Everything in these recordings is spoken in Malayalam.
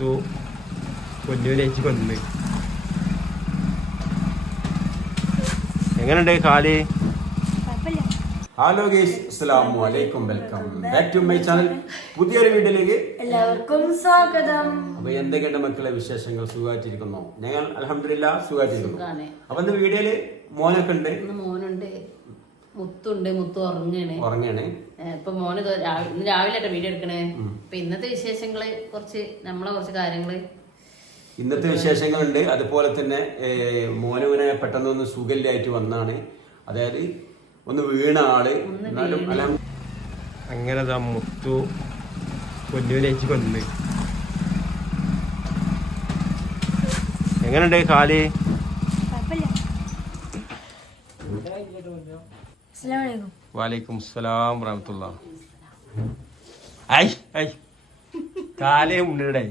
മുത്തു പൊന്നൂരേച്ച് കൊന്ന്. എങ്ങനെയുണ്ട് കാല്? ഹലോ ഗൈസ്, അസ്സലാമു അലൈക്കും, welcome back to my channel. പുതിയൊരു വീഡിയോയിലേക്ക് എല്ലാവർക്കും സ്വാഗതം. അപ്പൊ എന്തൊക്കെയുണ്ട് മക്കളെ വിശേഷങ്ങൾ? സുഖമായിട്ടിരിക്കുന്നു. ഞങ്ങൾ അൽഹംദുലില്ലാഹ് സുഖമായിട്ടിരിക്കുന്നു. അപ്പൊ ഇന്ന് വീഡിയോയില് മോനൊക്കെ ഉണ്ട്. മോനുണ്ട്, മുത്തുണ്ട്. മുത്തു ഉറങ്ങാണ്. ഇപ്പൊ മോന് രാവിലെ വീഡിയോ എടുക്കണേ. അപ്പൊ ഇന്നത്തെ വിശേഷങ്ങള് കുറച്ച് കാര്യങ്ങള് ഇന്നത്തെ വിശേഷങ്ങളുണ്ട്. അതുപോലെ തന്നെ മോനുവിനെ പെട്ടെന്നൊന്ന് സുഖമില്ലായിട്ട് വന്നാണ്. അതായത് ഒന്ന് വീണ ആള്. അങ്ങനെ മുത്തു പൊന്നൂരേച്ച് കൊന്ന്. എങ്ങനെയുണ്ട് കാല്? വാലൈക്കും അസ്സലാം വറഹ്മത്തുള്ളാഹി. കാലേ മുന്നിടെ.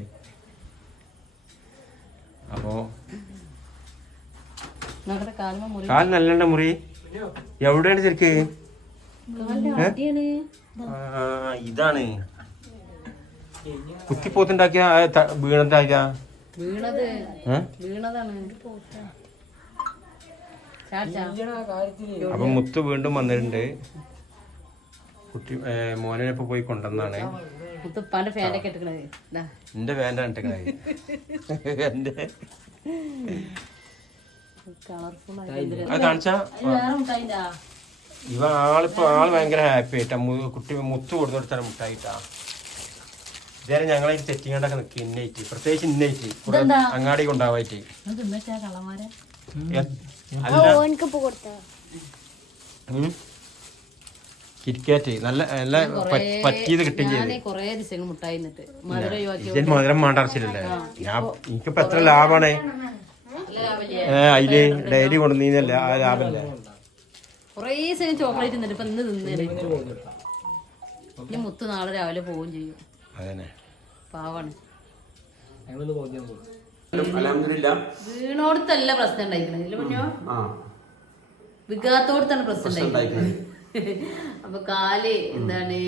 അപ്പോ കാൽ നല്ല മുറി എവിടെയാണ് ശരിക്ക്? ഇതാണ് കുത്തിപ്പോത്തുണ്ടാക്കിയ വീണതാ. അപ്പൊ മുത്ത് വീണ്ടും വന്നിട്ടുണ്ട്. കുട്ടി മോനെ ഇപ്പൊ പോയി കൊണ്ടുവന്നാണ്. എന്റെ ഫാനാണ് ഇട്ടേക്കണത്. എന്റെ അത് കാണിച്ചാ ഇവ ആള് ഭയങ്കര ഹാപ്പി ആയിട്ടാ. കുട്ടി മുത്ത് കൊടുത്തോടുത്താണ് മുട്ടായിട്ടാ. ഇതേ ഞങ്ങളെ തെറ്റിങ്ങാണ്ടൊക്കെ നിൽക്കി. ഇന്നേറ്റ് പ്രത്യേകിച്ച് ഇന്നേറ്റ് അങ്ങാടി കൊണ്ടാവായിട്ട്. കിരിക്കാറ്റ് നല്ല നല്ല പറ്റിയത് കിട്ടുകയും ചെയ്തു. മധുരം മാണ്ടാർച്ചില്ലല്ലേ? എനിക്കിപ്പോ എത്ര ലാഭാണ് അതില് ഡയറി കൊണ്ടുവന്നല്ല ആ ലാഭല്ലേ. ചോക്ലേറ്റ് ഇന്ന് മുത്ത് നാളെ രാവിലെ പോവുകയും ചെയ്യും. അതന്നെ പാവാണ്. വീണോടത്തല്ല പ്രശ്നം ഉണ്ടായിരിക്കണേ. വികാത്തോടത്താണ് പ്രശ്നം ഉണ്ടായിരിക്കുന്നത്. അപ്പൊ കാല് എന്താണ്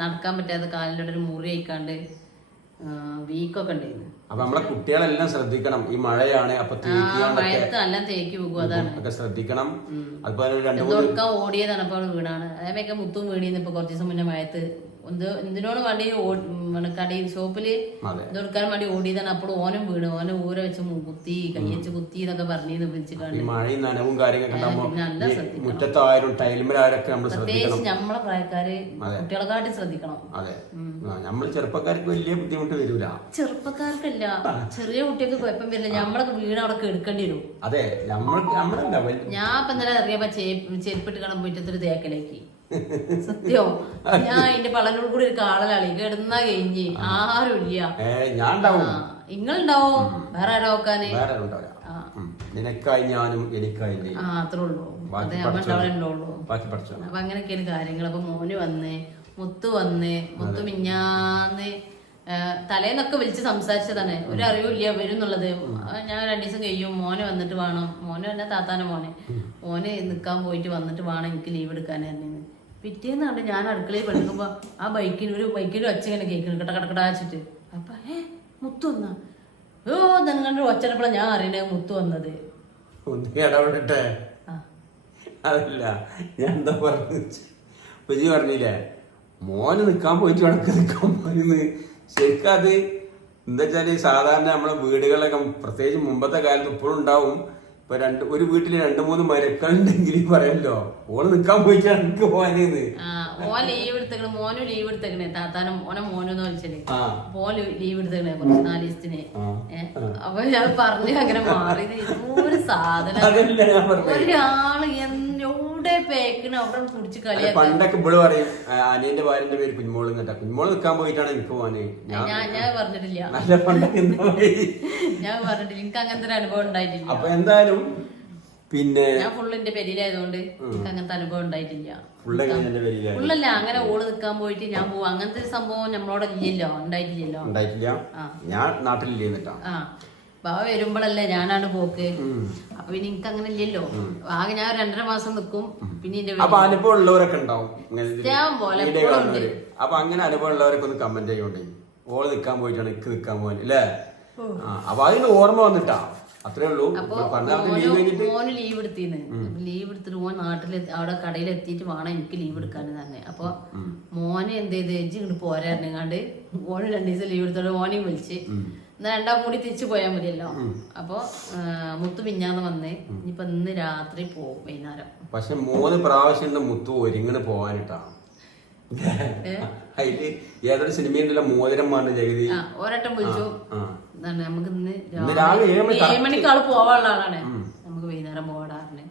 നടക്കാൻ പറ്റാതെ കാലിൻ്റെ ഒരു മുറി അയക്കാണ്ട് വീക്കൊക്കെ ഉണ്ടായിരുന്നു. അപ്പൊ നമ്മളെ കുട്ടികളെല്ലാം ശ്രദ്ധിക്കണം. ഈ മഴയാണ്, അപ്പൊ എല്ലാം തേക്ക് പോകും. അതാണ് ശ്രദ്ധിക്കണം. അതുപോലെ ഓടിയതാണ്. അപ്പൊ വീണാണ്. അതേമൊക്കെ മുത്തും വീണിന്ന്. ഇപ്പൊ കുറച്ച് ദിവസം മുന്നേ മഴയത്ത് എന്തിനോട് വേണ്ടി കടയിൽ ഷോപ്പില് ഇതെടുക്കാൻ വേണ്ടി ഓടിയതാണ്. അപ്പോൾ ഓനും വീണ്. ഓനെ ഊര വെച്ച് കുത്തി കയ്യച്ച് കുത്തി എന്നൊക്കെ പറഞ്ഞു വിളിച്ചിട്ടുണ്ട്. മഴയും നനവും കാര്യങ്ങളൊക്കെ നല്ല ശ്രദ്ധിക്കണം. പ്രത്യേകിച്ച് നമ്മളെ പ്രായക്കാര് കുട്ടികളെക്കാട്ടി ശ്രദ്ധിക്കണം. അതെ, നമ്മൾ ചെറുപ്പക്കാർക്ക് വലിയ ബുദ്ധിമുട്ട് വരൂല. ചെറുപ്പക്കാർക്കല്ല, ചെറിയ കുട്ടികൾക്ക് കുഴപ്പം വരില്ല. നമ്മളൊക്കെ വീണ് അവിടെ എടുക്കേണ്ടി വരും. അതെ, ഞാൻ ഇപ്പൊ ഇന്നലെ അറിയാപ്പ ചെരുപ്പിട്ട് കാണാൻ പോയിട്ടൊരു തേക്കലേക്ക് സത്യോ. ഞാൻ എന്റെ പള്ളനോട് കൂടി ഒരു കാളലാളി കിടന്നാ കഴിഞ്ഞ് ആരുമില്ല. ഇങ്ങളുണ്ടാവോ? വേറെ ആരാ നോക്കാന്? നിനക്കായി ഞാനും എനിക്കായി അത്രേ ഉള്ളൂ. അതെ, ഉള്ളൂ. അപ്പൊ അങ്ങനെയൊക്കെയാണ് കാര്യങ്ങൾ. അപ്പൊ മോന് വന്ന്, മുത്തു വന്ന്, മുത്തു മിഞ്ഞാന്ന് തലേന്നൊക്കെ വിളിച്ച് സംസാരിച്ചതാണ്. ഒരു അറിവില്ല വരുന്നുള്ളത്. ഞാൻ 2 ദിവസം കഴിയും മോനെ വന്നിട്ട് വേണം. മോനെ തന്നെ താത്താനെ മോന് നിക്കാൻ പോയിട്ട് വന്നിട്ട് വേണം എനിക്ക് ലീവ് എടുക്കാനായിരുന്നു. പിറ്റേന്നാണ്ട് ഞാൻ അടുക്കളയിൽ പഠിക്കുമ്പോ ആ ബൈക്കിന് ഒച്ച ഇങ്ങനെ കേൾക്കുന്നു, കടക്കടാച്ചിട്ട്. അപ്പൊ മുത്തു വന്നാ നിങ്ങളുടെ ഒച്ചടപ്പളാ ഞാൻ അറിയണേ മുത്തു വന്നത്. ഇടപെടട്ടെ. അതല്ല, ഞാൻ എന്താ പറഞ്ഞില്ലേ, മോന് നിക്കാൻ പോയിട്ട് നിക്കാൻ പോയിന്ന്. ശരിക്കും അത് എന്താ വെച്ചാല് സാധാരണ നമ്മളെ വീടുകളിലൊക്കെ പ്രത്യേകിച്ച് മുമ്പത്തെ കാലത്ത് ഇപ്പോഴും ഉണ്ടാവും. ഇപ്പൊ ഒരു വീട്ടില് 2-3 മരക്കളുണ്ടെങ്കിൽ പറയല്ലോ ഓള് നിക്കാൻ പോയിട്ട് എനിക്ക് പോവാനേന്ന്. മോനും ലീവ് എടുത്തേക്കണേ, താത്താനും മോനെന്ന് വിളിച്ചേ. മോന് ലീവ് എടുത്തേക്കണേ 4 ദിവസത്തിന്. അപ്പൊ ഞാൻ പറഞ്ഞു അങ്ങനെ മാറി. ഒരു സാധനം ഒരാള് എവിടെ പേക്കണ അവിടെ കുടിച്ച് കളിയാ. പണ്ടൊക്കെ ഇവിടെ പറയും അനിയന്റെ ഭാര്യന്റെ പേര് കുഞ്ഞുമോള് എന്നിട്ടാ. കുഞ്ഞുമോള് നിക്കാൻ പോയിട്ടാണ് എനിക്ക് പോവാന്. ഞാൻ പറഞ്ഞിട്ടില്ല. ഞാൻ പറഞ്ഞിട്ടില്ല. എനിക്ക് അങ്ങനത്തെ ഒരു അനുഭവം ഉണ്ടായിട്ടില്ല. അപ്പൊ എന്തായാലും പിന്നെ ഞാൻ ഫുള്ളിന്റെ പെരിയിലായതുകൊണ്ട് എനിക്ക് അങ്ങനത്തെ അനുഭവം ഉണ്ടായിട്ടില്ല. ഫുള്ളല്ല, അങ്ങനെ ഓള് നിക്കാൻ പോയിട്ട് ഞാൻ പോവും. അങ്ങനത്തെ ഒരു സംഭവം നമ്മളോട് ഇല്ലല്ലോ, ഉണ്ടായിട്ടില്ലല്ലോ. ഞാൻ നാട്ടിലില്ല. ബാവ വരുമ്പോഴല്ലേ ഞാനാണ് പോക്ക്. അപ്പൊ പിന്നെ എനിക്ക് അങ്ങനെ ഇല്ലല്ലോ. ആകെ ഞാൻ 2.5 മാസം നിക്കും. പിന്നെ അനുഭവം ഉള്ളവരൊക്കെ ഉണ്ടാവും പോലെ. അപ്പൊ അങ്ങനെ അനുഭവം ഉള്ളവരൊക്കെ ഒന്ന് കമന്റ് ചെയ്യോണ്ടേ. ഓള് നിക്കാൻ പോയിട്ടാണ് ഇക്ക് നിക്കാൻ പോകാൻ അല്ലേ? അപ്പൊ അതിന് ഓർമ്മ വന്നിട്ടാ, അത്രേ ഉള്ളൂ. മോന് ലീവ് എടുത്തിന്ന്, ലീവ് എടുത്തിട്ട് മോൻ നാട്ടിൽ അവിടെ കടയിൽ എത്തിയിട്ട് വേണം എനിക്ക് ലീവ് എടുക്കാന്ന് തന്നെ. അപ്പൊ മോനെ എന്ത് ചെയ്ത് ഇങ്ങോട്ട് പോരായിരുന്നെങ്ങാണ്ട് മോന് 2 ദിവസം ലീവ് എടുത്തോണ്ട് മോനെയും വിളിച്ച് എന്നാ 2 കൂടി തിരിച്ചു പോയാൽ മതിയല്ലോ. അപ്പൊ മുത്തു മിഞ്ഞാന്ന് വന്നേ, ഇനിയിപ്പൊ ഇന്ന് രാത്രി പോവും വൈകുന്നേരം. പക്ഷെ 3 പ്രാവശ്യം മുത്തു ഒരുങ്ങനെ പോവാനിട്ടാ. അതില് ഏതൊരു സിനിമയിലുള്ള മോതിരം വന്ന് ജഗതി ഒരട്ടം വിളിച്ചു, നമുക്ക് ഇന്ന് 7 മണിക്കാള് പോവാനുള്ള ആളാണ്, നമുക്ക് വൈകുന്നേരം പോവാടാറിന്.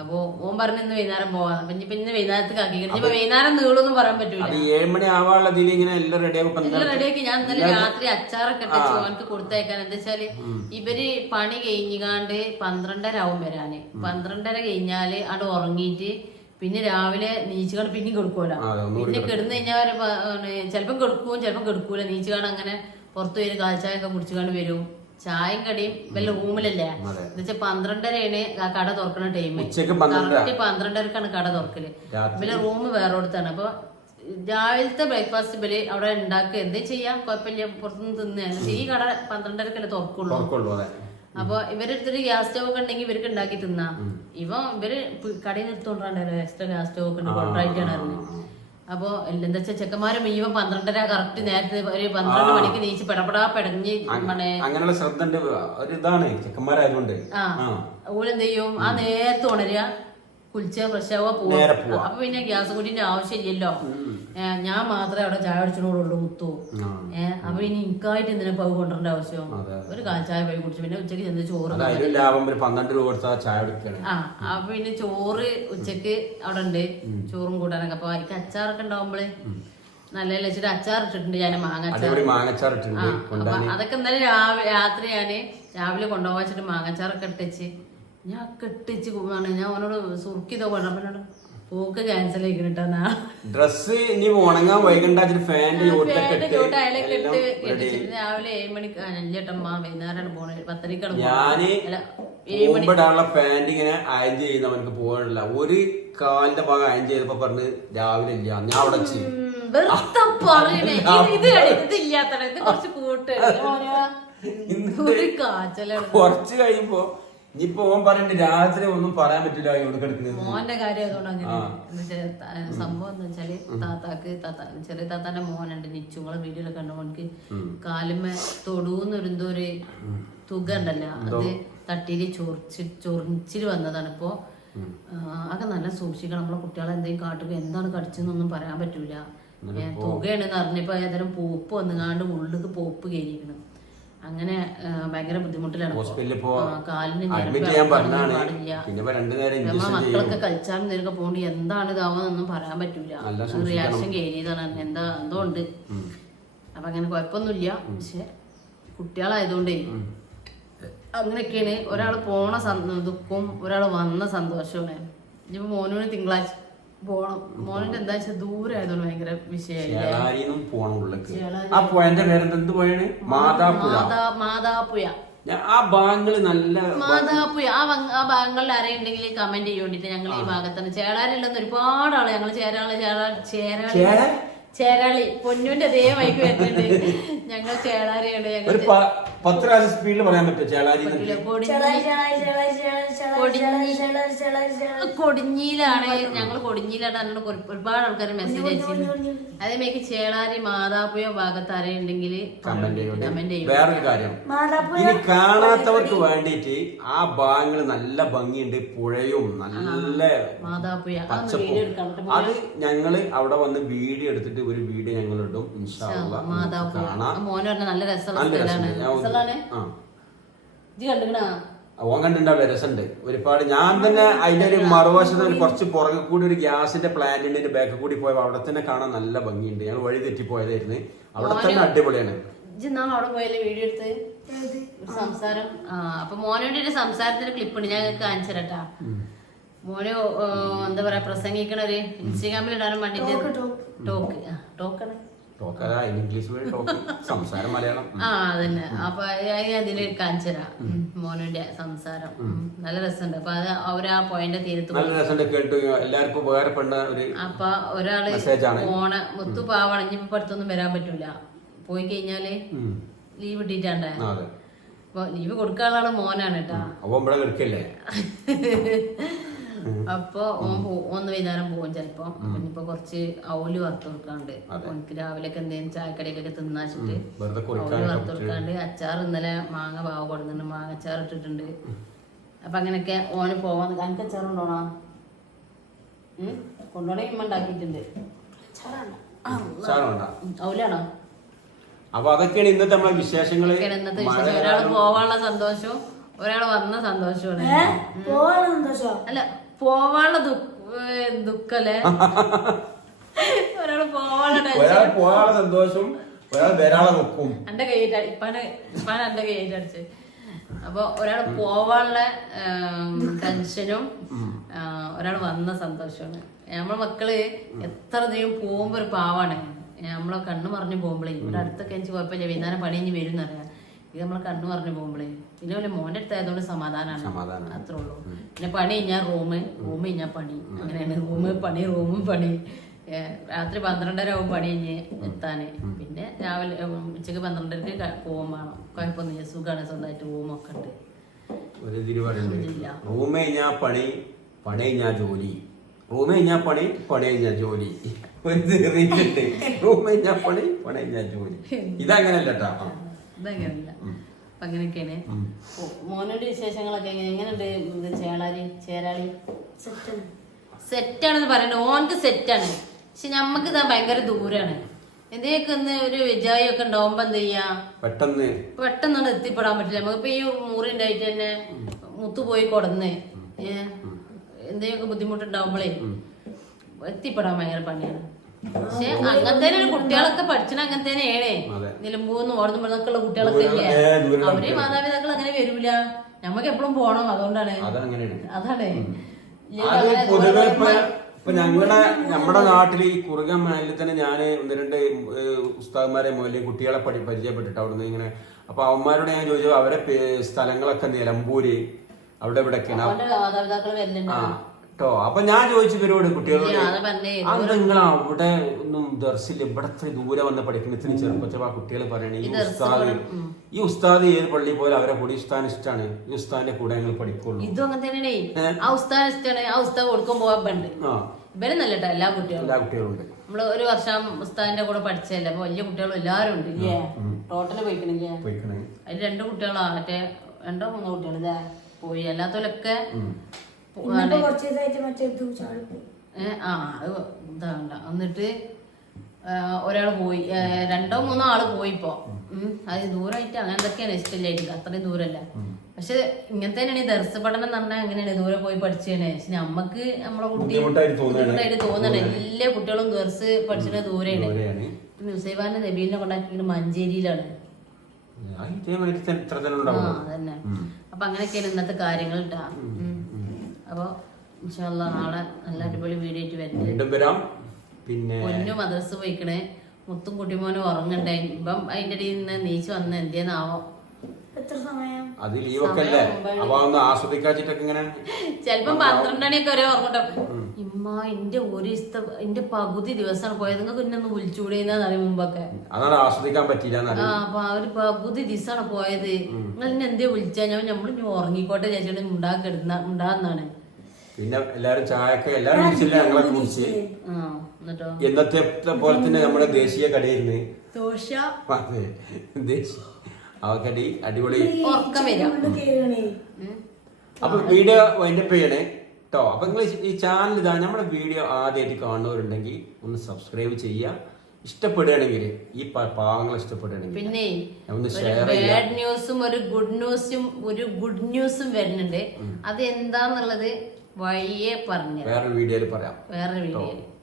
അപ്പൊ ഓൻ പറഞ്ഞ ഇന്ന് വൈകുന്നേരം പോവാ. അപ്പൊ ഇനി പിന്നെ വൈകുന്നേരത്തേക്ക് ആക്കി ഇപ്പൊ വൈകുന്നേരം നീളൊന്നും പറയാൻ പറ്റൂല. 7 മണി ആവാനുള്ള എല്ലാം റെഡിയാക്കി. ഞാൻ ഇന്നലെ രാത്രി അച്ചാറൊക്കെ ഇട്ട് ചോനക്ക് കൊടുത്തേക്കാൻ. എന്താ വെച്ചാല് ഇവര് പണി കഴിഞ്ഞാണ്ട് 12:30 ആവും വരാന്. 12:30 കഴിഞ്ഞാല് അവിടെ ഉറങ്ങിയിട്ട് പിന്നെ രാവിലെ നീച്ചുകാണ് പിന്നെയും കൊടുക്കൂല. പിന്നെ കിടന്നു കഴിഞ്ഞാൽ ചിലപ്പം കൊടുക്കും ചിലപ്പം കൊടുക്കൂല. നീച്ചുകാണ് അങ്ങനെ പുറത്തു വരും, കാൽച്ചായ ഒക്കെ കുടിച്ചുകാണ്ട് വരും. ചായയും കടിയും വല്ല റൂമിലല്ലേ എന്നുവെച്ചാൽ 12:30 കട തുറക്കണ ടൈം. കറക്റ്റ് 12:30 കട തുറക്കല്. ഇവലെ റൂം വേറെ അടുത്താണ്. അപ്പൊ രാവിലത്തെ ബ്രേക്ക്ഫാസ്റ്റ് ഇവര് അവിടെ ഉണ്ടാക്കുക എന്താ ചെയ്യാം, കുഴപ്പമില്ല, പുറത്തുനിന്ന് തിന്നുകയാണ്. ഈ കട 12:30 തുറക്കുള്ളൂ. അപ്പൊ ഇവരെടുത്തിട്ട് ഗ്യാസ് സ്റ്റവ് ഒക്കെ ഉണ്ടെങ്കിൽ ഇവർക്ക് ഉണ്ടാക്കി തിന്നാം. ഇവര് കടയിൽ നിർത്തോണ്ടാണല്ലോ എക്സ്ട്രാ ഗ്യാസ് സ്റ്റവ് ഒക്കെ കൊണ്ടായിട്ടാണ് അറിഞ്ഞത്. അപ്പൊ എന്താ വെച്ചാൽ ചെക്കന്മാരെ മുഴുവൻ 12:30 കറക്റ്റ് നേരത്തെ ഒരു 12 മണിക്ക് നീച്ച് പെടപെടാ പെടഞ്ഞ് അങ്ങനെയുള്ള ശ്രദ്ധ ഇതാണ് ചെക്കന്മാരായതുകൊണ്ട്. ഓരെന്ത് ചെയ്യും, ആ നേരത്തെ ഉണരുക, കുളിച്ച ഫ്രഷ് ആവുക, പോവാ. അപ്പൊ പിന്നെ ഗ്യാസ് കുറ്റിന്റെ ആവശ്യമില്ലല്ലോ. ഞാൻ മാത്രമേ അവിടെ ചായ അടിച്ചോളുള്ളൂ മുത്തു. അപ്പൊ ഇനി എനിക്കായിട്ട് എന്തിനാ പവ് കൊണ്ടുവരേണ്ട ആവശ്യം? ഒരു ചായ പോയി കുടിച്ചു. പിന്നെ ഉച്ചക്ക് ചെന്ന് ചോറ് അപ്പൊ പിന്നെ ചോറ് ഉച്ചക്ക് അവിടെ ഉണ്ട്, ചോറും കൂട്ടാനൊക്കെ. അപ്പൊ അതിക്ക് അച്ചാറൊക്കെ ഉണ്ടാവുമ്പോള് നല്ല വെച്ചിട്ട് അച്ചാർ ഇട്ടിട്ടുണ്ട് ഞാൻ, മാങ്ങച്ചാർ. അതൊക്കെ ഇന്നലെ രാത്രി ഞാന് രാവിലെ കൊണ്ടുപോകാൻ വെച്ചിട്ട് മാങ്ങച്ചാറൊക്കെ ഇട്ടിച്ച് ഞാൻ കെട്ടിച്ച് ഞാൻ അവനോട് സുറുക്കിതോ കൊണ്ടപ്പോഴാണ് പോക്ക് ക്യാൻസൽ ആയിക്കിട്ടാ. ഡ്രസ് ഇനി ഉണങ്ങാൻ വൈകണ്ട ഫാന്റെ ചോട്ടയിലൊക്കെ ഇട്ട് കെട്ടിച്ചിട്ട് രാവിലെ 7 മണിക്ക് അഞ്ചേട്ടമ്മ വൈകുന്നേരമാണ് പോണേ. 10:30 ഞാന് പാന്റ് ഇങ്ങനെ അയൺ ചെയ്യുന്നവനക്ക് പോകാനില്ല. ഒരു കാലിന്റെ ഭാഗം അയൺ ചെയ്തപ്പോ പറഞ്ഞ് രാവിലെ ഇല്ല, ഞാൻ അവിടെ കുറച്ച് കഴിയുമ്പോ ഇനിയിപ്പോ ഓൻ പറഞ്ഞിട്ട് രാത്രി ഒന്നും പറയാൻ പറ്റില്ല മോന്റെ കാര്യം. അതുകൊണ്ട് അങ്ങനെ സംഭവം എന്താ വെച്ചാല് ചെറിയ താത്താന്റെ മോനുണ്ട് നിച്ചുങ്ങളെ വീഡിയോയിലൊക്കെ കണ്ട മോനക്ക് കാലുമേ തൊടൂന്നൊരെന്തോ ഒരു തുക ഉണ്ടല്ലോ, അത് തട്ടിയില് ചൊറിച്ചില് വന്നതാണ്. ഇപ്പൊ അതൊക്കെ നല്ല സൂക്ഷിക്കണം. നമ്മളെ കുട്ടികളെ എന്തെങ്കിലും കാട്ടുക, എന്താണ് കടിച്ചെന്നൊന്നും പറയാൻ പറ്റൂല. തുകയാണെന്ന് അറിഞ്ഞപ്പോ ഏതായാലും പോപ്പ് വന്നുകാണ്ട് ഉള്ളിക്ക് പോപ്പ് കയറിയിരിക്കണം. അങ്ങനെ ഭയങ്കര ബുദ്ധിമുട്ടിലാണ്. കാലിന് മക്കളൊക്കെ കളിച്ചാലും നേരൊക്കെ പോകണ്ടി എന്താണ് ഇതാവുന്നൊന്നും പറയാൻ പറ്റൂല. റിയാക്ഷൻ കയറിയതാണ്, എന്തോ ഉണ്ട്. അപ്പൊ അങ്ങനെ കുഴപ്പമൊന്നുമില്ല. പക്ഷെ കുട്ടികളായതുകൊണ്ടേ അങ്ങനെയൊക്കെയാണ്. ഒരാൾ പോണ ദുഃഖവും ഒരാൾ വന്ന സന്തോഷവുമാണ്. ഇനിയിപ്പോ മോനൂന് തിങ്കളാഴ്ച പോണം. മോനിന്റെ എന്താ വെച്ചാൽ ദൂരം ആയതുകൊണ്ട് ഭയങ്കര വിഷയമായില്ല. മാതാപ്പുയ ആ ഭാഗങ്ങള് നല്ല മാതാപ്പുയ ആ ഭാഗങ്ങളിൽ ആരെയുണ്ടെങ്കിൽ കമന്റ് ചെയ്യോണ്ടിട്ട് ഞങ്ങൾ ഈ ഭാഗത്താണ്. ചേളാരില്ലെന്ന് ഒരുപാട് ആള് ഞങ്ങൾ ചേരാളി പൊന്നുവിന്റെ അതേ വൈക്ക് വരുന്നുണ്ട്. ഞങ്ങൾ ചേളാരിയാണ്. ഞങ്ങൾ 10 സ്പീഡിൽ പറയാൻ പറ്റും ചേളാരി. കൊടിഞ്ഞിയിലാണ് ഞങ്ങൾ കൊടിഞ്ഞിയിലാണ് ഒരുപാട് ആൾക്കാർ മെസ്സേജ് അയച്ചിരുന്നു. അതേമാതിരി ചേളാരി മാതാപ്പുയ ഭാഗത്ത് ആരെയുണ്ടെങ്കിൽ കമന്റ് ചെയ്യും. വേറൊരു കാര്യം, ഇനി കാണാത്തവർക്ക് വേണ്ടിട്ട് ആ ഭാഗങ്ങൾ നല്ല ഭംഗിയുണ്ട്, പുഴയും നല്ല മാതാപ്പുയ പച്ചപ്പും. അത് ഞങ്ങള് അവിടെ വന്ന് വീഡിയോ എടുത്തിട്ട് ഒരു വീഡിയോ ഞങ്ങൾ ഇടും. മോനെ പറഞ്ഞ നല്ല രസമുള്ള ഓൻ കണ്ടിട്ടുണ്ടാവില്ല, രസമുണ്ട് ഒരുപാട്. ഞാൻ തന്നെ അതിന്റെ ഒരു മറുവശത്ത് കുറച്ച് പുറകെ കൂടി ഒരു ഗ്യാസിന്റെ പ്ലാന്റിന്റെ ബാക്ക് കൂടി പോയപ്പോ അവിടെ തന്നെ കാണാൻ നല്ല ഭംഗിയുണ്ട്. ഞങ്ങൾ വഴി തെറ്റിപ്പോയതായിരുന്നു, അവിടെ തന്നെ അടിപൊളിയാണ്. അവിടെ പോയല്ലേ വീഡിയോ എടുത്ത് സംസാരം. അപ്പൊ മോനോന്റെ സംസാരത്തിന്റെ ക്ലിപ്പുണ്ട്, ഞാൻ കാണിച്ചു തരട്ടാ. മോന് എന്താ പറയാ പ്രസംഗിക്കണ ഒരു ഇൻസ്റ്റാഗ്രാമിൽ ഇടാനും വേണ്ടിട്ട് ടോക്കാണ് അതന്നെ. അപ്പൊ അതില് കാണിച്ചരാ മോനുന്റെ സംസാരം നല്ല രസമുണ്ട്. അപ്പൊ അത് അവരാ പോയിന്റ് തീരത്ത് എല്ലാവർക്കും ഉപകാരപ്പെടുന്ന. അപ്പൊ ഒരാള് പോണ മുത്തു പാവാണ്, ഇനിയിപ്പോ അടുത്തൊന്നും വരാൻ പറ്റൂല, പോയി കഴിഞ്ഞാല് ലീവ് ഇട്ടിട്ടാണ്ടേ അതെ അപ്പൊ ലീവ് കൊടുക്കാനുള്ള ആള് മോനാണ് കേട്ടാ. അപ്പൊ ഇവിടെ കിടക്കല്ലേ അപ്പൊ ഒന്ന് വൈകുന്നേരം പോകും ചിലപ്പോ. ഇനിയിപ്പൊ കുറച്ച് ഔല് വറുത്ത് കൊടുക്കാണ്ട് ഓനക്ക് രാവിലെയൊക്കെ എന്തെങ്കിലും ചായക്കടിയൊക്കെ തിന്നാച്ചിട്ട് ഔല് വറുത്ത് കൊടുക്കാണ്ട്. അച്ചാർ ഇന്നലെ മാങ്ങ പാവ കൊടുക്കുന്നുണ്ട്, മാങ്ങ അച്ചാർ ഇട്ടിട്ടുണ്ട്. അപ്പൊ അങ്ങനെയൊക്കെ ഓന് പോവാൻ. എനിക്ക് അച്ചാർ കൊണ്ടോണോ? കൊണ്ടോണേ ഇമ്മ ഉണ്ടാക്കിയിട്ടുണ്ട്. ഔലാണോ? അപ്പൊ അതൊക്കെയാണ് ഇന്നത്തെ നമ്മളെ വിശേഷങ്ങള്. ഒരാള് പോവാനുള്ള സന്തോഷവും ഒരാള് വന്ന സന്തോഷമാണ്. അല്ല പോവാനുള്ള ദുഃഖല്ലേ? ഒരാള് പോവാനുള്ള സന്തോഷം, ഒരാൾ വരാളെ നോക്കും. എന്റെ കൈയിട്ട് ഇപ്പാനെ എന്റെ കൈയിട്ട് അടിച്ച്. അപ്പൊ ഒരാള് പോവാനുള്ള ടെൻഷനും ഒരാൾ വന്ന സന്തോഷമാണ്. നമ്മളെ മക്കള് എത്ര ദൈവം പോകുമ്പോ ഒരു പാവാണ്. നമ്മളെ കണ്ണു മറിഞ്ഞു പോകുമ്പോഴേ ഇവിടെ അടുത്തൊക്കെ എനിക്ക് കുഴപ്പമില്ല, വൈകുന്നേരം പണി കഴിഞ്ഞ് വരും എന്നറിയാം. ഇത് നമ്മളെ കണ്ണു മറിഞ്ഞു പോകുമ്പോഴേ പിന്നെ പോലെ മോന്റെ അടുത്തായതുകൊണ്ട് സമാധാനമാണ്. അത്രേ ഉള്ളൂ. പിന്നെ പണി കഴിഞ്ഞാൽ റൂമ് കഴിഞ്ഞാൽ പണി, അങ്ങനെയാണ്. റൂമ് പണി. രാത്രി 12:30 ആവും പണി കഴിഞ്ഞ് എത്താന്. പിന്നെ രാവിലെ ഉച്ചക്ക് 12:30 പോകാൻ വേണം. കുഴപ്പമൊന്നുമില്ല, സുഖമാണ്. സ്വന്തമായിട്ട് റൂമൊക്കെ ഉണ്ട്. റൂമ് കഴിഞ്ഞാൽ പണി, പണി കഴിഞ്ഞാൽ ജോലി, റൂമ് കഴിഞ്ഞാൽ പണി, പണി കഴിഞ്ഞാൽ ജോലി. റൂമ് കഴിഞ്ഞാൽ പണി, പണി കഴിഞ്ഞാൽ ജോലി. ഇതങ്ങനല്ല കേട്ടോ, ഇതങ്ങനല്ല. അപ്പൊ അങ്ങനെയൊക്കെയാണ് മോനോട് വിശേഷങ്ങളൊക്കെ. എങ്ങനെയുണ്ട് ചേരാളി? സെറ്റാണെന്ന് പറയണ. ഓനക്ക് സെറ്റാണ്. പക്ഷെ ഞമ്മക്ക് ഇതാ ഭയങ്കര ദൂരാണ്. എന്തൊക്കെ ഒന്ന് ഒരു വിജായി ഒക്കെ ഉണ്ടാവുമ്പോ എന്ത് ചെയ്യാ, പെട്ടെന്നൊന്നും എത്തിപ്പെടാൻ പറ്റില്ല. നമുക്കിപ്പോ ഈ മുറി ഉണ്ടായിട്ട് തന്നെ മുത്തു പോയി കൊടുന്ന് എന്തെങ്കിലുമൊക്കെ ബുദ്ധിമുട്ടുണ്ടാവുമ്പോഴേ എത്തിപ്പെടാൻ ഭയങ്കര പണിയാണ്. പക്ഷെ അങ്ങനത്തെ കുട്ടികളൊക്കെ പഠിച്ചണ അങ്ങനത്തേനെയാണേ. നിലമ്പൂന്ന് ഓടുന്ന മൃഗമൊക്കെയുള്ള കുട്ടികളൊക്കെ ഇല്ലേ, അവര് മാതാപിതാക്കൾ അങ്ങനെ വരൂല. ഞമ്മക്ക് എപ്പോഴും പോണം. അതുകൊണ്ടാണ്. അതാണ് ഇപ്പൊ നമ്മുടെ നാട്ടില് ഈ കുറുകൻ മേലിൽ തന്നെ ഞാൻ 1-2 ഉസ്താദ്മാരെ മുതലേ കുട്ടികളെ പരിചയപ്പെട്ടിട്ട് അവിടുന്ന് ഇങ്ങനെ. അപ്പൊ അവന്മാരോട് ഞാൻ ചോദിച്ചു, അവരെ സ്ഥലങ്ങളൊക്കെ നിലമ്പൂര് അവിടെ ഇവിടെയൊക്കെയാണ് കേട്ടോ. അപ്പൊ ഞാൻ ചോദിച്ചു ഇവരോട്, കുട്ടികളോട്, അത് നിങ്ങൾ അവിടെ ഒന്നും ദർശില്ല, ഇവിടത്തെ ദൂരെ വന്ന് പഠിക്കുന്ന ഇത്തിരി ചെറുപ്പത്തിൽ ആ കുട്ടികൾ പറയണേ ഈ ഉസ്താദ് ഏത് പള്ളി പോലെ അവരെ കൂടി ഉസ്താൻ ഇഷ്ടമാണ്, ഈ ഉസ്താദിന്റെ കൂടെ ഞങ്ങൾ പഠിക്കുള്ളൂ. ഇതും അങ്ങനെ തന്നെയാണേ. ആ ഉസ്താദ് ഇഷ്ടമാണ്, ആ ഉസ്താദ് കൊടുക്കാൻ പോകാൻ ഇവരെ നല്ലട്ടോ. എല്ലാ കുട്ടികളും ഉണ്ട്. നമ്മള് ഒരു വർഷം ഉസ്താദിന്റെ കൂടെ പഠിച്ചല്ലേ. അപ്പൊ വലിയ കുട്ടികളും എല്ലാരും ഉണ്ട് ഇല്ലേ? ടോട്ടല് പോയിക്കണില്ലേ? അതിൽ 2 കുട്ടികളാ, മറ്റേ 2-3 കുട്ടികൾ ഇതാ പോയി. അല്ലാത്തവരൊക്കെ എന്നിട്ട് ഒരാള് പോയി, 2-3 ആള് പോയിപ്പോ. അത് ദൂരമായിട്ട് അങ്ങനെ എന്തൊക്കെയാണ് ഇഷ്ടമില്ലായിട്ട്, അത്രയും ദൂരല്ല. പക്ഷെ ഇങ്ങനത്തെ തന്നെയാണ് ഈ ദർസ് പഠനം എന്ന് പറഞ്ഞാൽ അങ്ങനെയാണ്, ദൂരെ പോയി പഠിച്ചാണ്. പക്ഷെ നമ്മക്ക് നമ്മളെ കുട്ടി ബുദ്ധിമുട്ടായിട്ട് തോന്നണേ. എല്ലാ കുട്ടികളും ദർസ് പഠിച്ചത് ദൂരെയാണ്. നുസൈബാന്റെ നബീലിനെ കൊണ്ടാക്കിയിട്ട് മഞ്ചേരിയിലാണ്. അതന്നെ. അപ്പൊ അങ്ങനെയൊക്കെയാണ് ഇന്നത്തെ കാര്യങ്ങൾ കേട്ടാ. അപ്പൊ ഇൻഷാ അല്ലാഹ് നാളെ നല്ല അടിപൊളി വീഡിയോ ആയിട്ട് വരാം. പിന്നെ പൊന്നു മദ്രസ പോയിക്കണേ, മുത്തും കുട്ടിമോനും ഉറങ്ങണ്ടേ. ഇപ്പം അതിന്റെ ഇടയിൽ നിന്ന് നീച്ച് വന്ന് എന്തേന്നാവോ. അത് ലീവൊക്കെ അല്ലേ, അപ്പൊ ഒന്ന് ആസ്വദിക്കാച്ചിട്ടൊക്കെ ഇങ്ങനെ ചെലപ്പം 12 മണിയൊക്കെ വരെ ഉറങ്ങട്ടോ. ഇമ്മ എന്റെ പകുതി ദിവസമാണ് പോയത്, നിങ്ങൾക്ക് പിന്നെ ഒന്ന് വിളിച്ചുകൂടെയെന്ന് അറിയും മുമ്പൊക്കെ. അതാണ് ആസ്വദിക്കാൻ പറ്റില്ല. അപ്പൊ ആ ഒരു പകുതി ദിവസമാണ് പോയത്. നിങ്ങൾ എന്നെ എന്തേ വിളിച്ചാ ഞാൻ നമ്മളിഞ്ഞ് ഉറങ്ങിക്കോട്ടെ ചേച്ചിയുടെ ഉണ്ടാകുന്നാണ്. പിന്നെ എല്ലാരും ചായക്കെ എല്ലാരും കുടിച്ചില്ല, ഞങ്ങളൊക്കെ കുടിച്ച്. എന്നത്തെ പോലെ തന്നെ നമ്മുടെ ദേശീയ കടയായിരുന്നു ദോശ. അവക്കടി അടിപൊളി. അപ്പൊ അപ്പൊ വീഡിയോ വൈൻഡപ്പ് ചെയ്യണേ കേട്ടോ. അപ്പൊ നിങ്ങൾ ഈ ചാനൽ ഇതാ, നമ്മുടെ വീഡിയോ ആദ്യമായിട്ട് കാണുന്നവരുണ്ടെങ്കിൽ ഒന്ന് സബ്സ്ക്രൈബ് ചെയ്യുക. ഇഷ്ടപ്പെടുകയാണെങ്കിൽ ഈ പാവങ്ങൾ ഇഷ്ടപ്പെടുകയാണെങ്കിൽ പിന്നെ ബാഡ് ന്യൂസും ഒരു ഗുഡ് ന്യൂസും വരുന്നുണ്ട്. അത് എന്താന്നുള്ളത് വഴിയെ പറഞ്ഞു വേറൊരു വീഡിയോയിൽ പറയാം.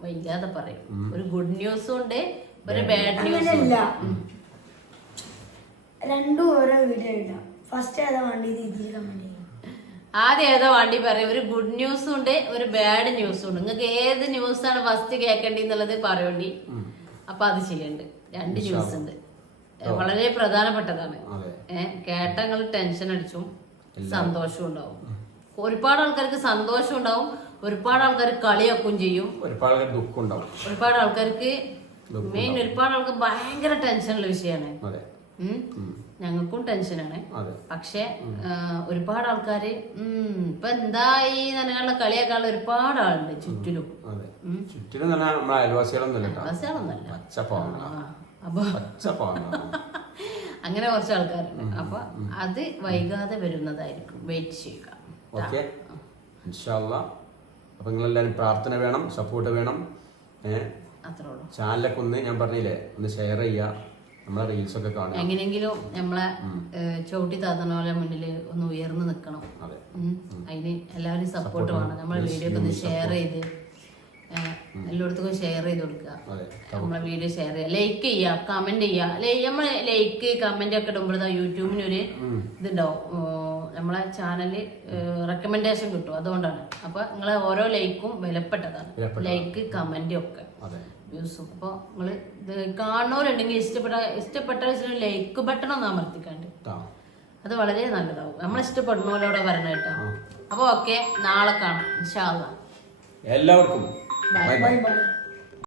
വൈകാതെ പറയും. ഒരു ഗുഡ് ന്യൂസും ഉണ്ട്, ഒരു ബാഡ് ന്യൂസും ഉണ്ട്. രണ്ടും ഓരോ വീഡിയോ ഇടാം. ഫസ്റ്റ് ഏതാ വണ്ടി ആദ്യം ഏതാ വണ്ടി പറയും. ഒരു ഗുഡ് ന്യൂസും ഉണ്ട്, ഒരു ബാഡ് ന്യൂസും ഉണ്ട്. നിങ്ങൾക്ക് ഏത് ന്യൂസാണ് ഫസ്റ്റ് കേൾക്കേണ്ടത് പറയേണ്ടി. അപ്പൊ അത് ചെയ്യണ്ട്. 2 ന്യൂസ് ഉണ്ട്, വളരെ പ്രധാനപ്പെട്ടതാണ്. കേട്ടങ്ങൾ ടെൻഷൻ അടിച്ചും സന്തോഷവും ഉണ്ടാവും. ഒരുപാട് ആൾക്കാർക്ക് സന്തോഷം ഉണ്ടാവും, ഒരുപാട് ആൾക്കാർ കളിയാക്കും ചെയ്യും, ഒരുപാട് ദുഃഖം ഉണ്ടാവും, ഒരുപാട് ആൾക്കാർക്ക് മെയിൻ ഒരുപാട് ആൾക്ക് ഭയങ്കര ടെൻഷനുള്ള വിഷയമാണ്. അതെ. ഞങ്ങൾക്കും ടെൻഷനാണ്. അതെ. പക്ഷെ ഒരുപാട് ആൾക്കാര് ഇപ്പൊ എന്തായി നനകളുടെ കളിയാക്കാനുള്ള ഒരുപാട് ആളുണ്ട് ചുറ്റിലും. അതെ. ചുറ്റിലും തന്നെ നമ്മളെ അയൽവാസികളൊന്നുമല്ല. അപ്പൊ അങ്ങനെ കുറച്ച് ആൾക്കാരുണ്ട്. അപ്പൊ അത് വൈകാതെ വരുന്നതായിരിക്കും. വെയിറ്റ് ചെയ്യുക. ഓക്കെ, ഇൻഷാ അല്ലാഹ്. അപ്പൊ നിങ്ങളെല്ലാരും പ്രാർത്ഥന വേണം, സപ്പോർട്ട് വേണം. അത്രേ ഉള്ളൂ. ചാനലൊക്കെ ഒന്ന് ഞാൻ പറഞ്ഞില്ലേ, ഒന്ന് ഷെയർ ചെയ്യുക, നമ്മളെ റീൽസ് ഒക്കെ കാണുക. എങ്ങനെയെങ്കിലും നമ്മളെ ചവിട്ടി താത്തുന്ന പോലെ മുന്നിൽ ഒന്ന് ഉയർന്നു നിൽക്കണം. അതിന് എല്ലാവരും സപ്പോർട്ട് വേണം. നമ്മളെ വീഡിയോ ഒക്കെ ഒന്ന് ഷെയർ ചെയ്ത് എല്ലായിടത്തും ഷെയർ ചെയ്ത് കൊടുക്കുക. നമ്മളെ വീഡിയോ ഷെയർ ചെയ്യുക, ലൈക്ക് ചെയ്യുക, കമന്റ് ചെയ്യുക. നമ്മളെ ലൈക്ക് കമന്റ് ഒക്കെ ഇടുമ്പോഴാ യൂട്യൂബിനൊരു ഇതുണ്ടാവും, നമ്മളെ ചാനല് റെക്കമെൻഡേഷൻ കിട്ടും. അതുകൊണ്ടാണ്. അപ്പൊ നിങ്ങളെ ഓരോ ലൈക്കും വിലപ്പെട്ടതാണ്. ലൈക്ക് കമന്റ് ഒക്കെ വ്യൂസും. അപ്പൊ നിങ്ങള് ഇത് കാണുന്നവരുണ്ടെങ്കിൽ ഇഷ്ടപ്പെട്ട ലൈക്ക് ബട്ടൺ ഒന്ന് അമർത്തിക്കാണ്ട്, അത് വളരെ നല്ലതാവും. നമ്മളെ ഇഷ്ടപ്പെടുന്നവരോടെ വരണം കേട്ടോ. അപ്പൊ ഓക്കെ, നാളെ കാണാം ഇൻഷാ അല്ലാഹ്. എല്ലാവർക്കും ബൈ ബൈ.